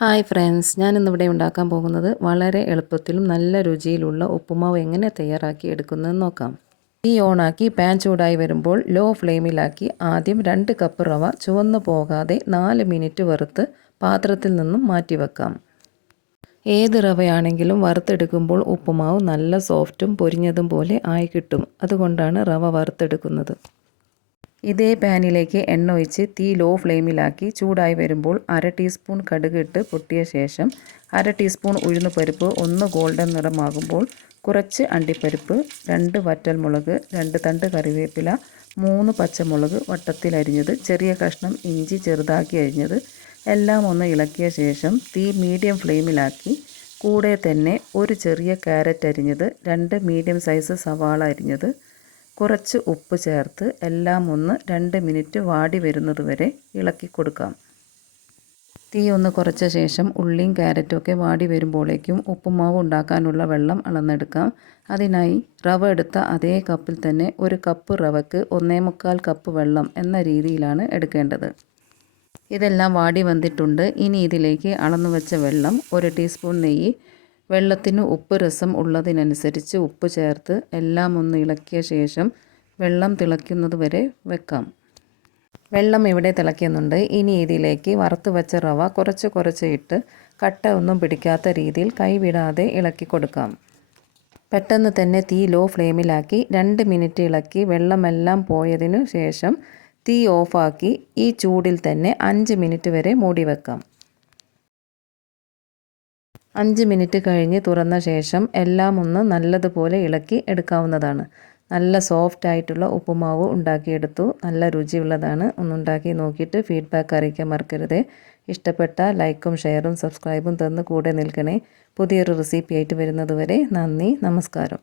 Hi friends, ഞാനിന്നിവിടെ ഉണ്ടാക്കാൻ പോകുന്നത് വളരെ എളുപ്പത്തിലും നല്ല രുചിയിലുള്ള ഉപ്പുമാവ് എങ്ങനെ തയ്യാറാക്കി എടുക്കുന്നതെന്ന് നോക്കാം. തീ ഓണാക്കി പാൻ ചൂടായി വരുമ്പോൾ ലോ ഫ്ലെയിമിലാക്കി ആദ്യം 2 കപ്പ് റവ ചുവന്നു പോകാതെ 4 മിനിറ്റ് വറുത്ത് പാത്രത്തിൽ നിന്നും മാറ്റിവെക്കാം. ഏത് റവയാണെങ്കിലും വറുത്തെടുക്കുമ്പോൾ ഉപ്പുമാവ് നല്ല സോഫ്റ്റും പൊരിഞ്ഞതും പോലെ ആയി കിട്ടും. അതുകൊണ്ടാണ് റവ വറുത്തെടുക്കുന്നത്. ഇതേ പാനിലേക്ക് എണ്ണ ഒഴിച്ച് തീ ലോ ഫ്ലെയിമിലാക്കി ചൂടായി വരുമ്പോൾ 1/2 ടീസ്പൂൺ കടുക് ഇട്ട് പൊട്ടിയ ശേഷം 1/2 ടീസ്പൂൺ ഉഴുന്നുപരിപ്പ് ഒന്ന് ഗോൾഡൻ നിറമാകുമ്പോൾ കുറച്ച് അണ്ടിപ്പരിപ്പ്, 2 വറ്റൽമുളക്, 2 തണ്ട് കറിവേപ്പില, 3 പച്ചമുളക് വട്ടത്തിലരിഞ്ഞത്, ചെറിയ കഷ്ണം ഇഞ്ചി ചെറുതാക്കി അരിഞ്ഞത് എല്ലാം ഒന്ന് ഇളക്കിയ ശേഷം തീ മീഡിയം ഫ്ലെയിമിലാക്കി കൂടെ തന്നെ ഒരു ചെറിയ ക്യാരറ്റ് അരിഞ്ഞത്, 2 മീഡിയം സൈസ് സവാള അരിഞ്ഞത്, കുറച്ച് ഉപ്പ് ചേർത്ത് എല്ലാം ഒന്ന് 2 മിനിറ്റ് വാടി വരുന്നത് വരെ ഇളക്കി കൊടുക്കാം. തീ ഒന്ന് കുറച്ച ശേഷം ഉള്ളിയും ക്യാരറ്റും ഒക്കെ വാടി വരുമ്പോഴേക്കും ഉപ്പുമാവ് ഉണ്ടാക്കാനുള്ള വെള്ളം അളന്നെടുക്കാം. അതിനായി റവ എടുത്ത അതേ കപ്പിൽ തന്നെ 1 കപ്പ് റവയ്ക്ക് 1/4 കപ്പ് വെള്ളം എന്ന രീതിയിലാണ് എടുക്കേണ്ടത്. ഇതെല്ലാം വാടി വന്നിട്ടുണ്ട്. ഇനി ഇതിലേക്ക് അളന്നു വെച്ച വെള്ളം, 1 ടീസ്പൂൺ നെയ്യ്, വെള്ളത്തിന് ഉപ്പ് രസം ഉള്ളതിനനുസരിച്ച് ഉപ്പ് ചേർത്ത് എല്ലാം ഒന്ന് ഇളക്കിയ ശേഷം വെള്ളം തിളയ്ക്കുന്നത് വരെ വെക്കാം. വെള്ളം ഇവിടെ തിളയ്ക്കുന്നുണ്ട്. ഇനി ഇതിലേക്ക് വറുത്ത് വെച്ച റവ കുറച്ച് ഇട്ട് കട്ട ഒന്നും പിടിക്കാത്ത രീതിയിൽ കൈവിടാതെ ഇളക്കി കൊടുക്കാം. പെട്ടെന്ന് തന്നെ തീ ലോ ഫ്ലെയിമിലാക്കി 2 മിനിറ്റ് ഇളക്കി വെള്ളമെല്ലാം പോയതിനു ശേഷം തീ ഓഫാക്കി ഈ ചൂടിൽ തന്നെ 5 മിനിറ്റ് വരെ മൂടി വെക്കാം. 5 മിനിറ്റ് കഴിഞ്ഞ് തുറന്ന ശേഷം എല്ലാം ഒന്ന് നല്ലതുപോലെ ഇളക്കി എടുക്കാവുന്നതാണ്. നല്ല സോഫ്റ്റ് ആയിട്ടുള്ള ഉപ്പുമാവ് ഉണ്ടാക്കിയെടുത്തു. നല്ല രുചിയുള്ളതാണ്. ഒന്നുണ്ടാക്കി നോക്കിയിട്ട് ഫീഡ്ബാക്ക് അറിയിക്കാൻ മറക്കരുത്. ഇഷ്ടപ്പെട്ടാൽ ലൈക്കും ഷെയറും സബ്സ്ക്രൈബും തന്ന് കൂടെ നിൽക്കണേ. പുതിയൊരു റെസിപ്പി ആയിട്ട് വരുന്നത് വരെ നന്ദി, നമസ്കാരം.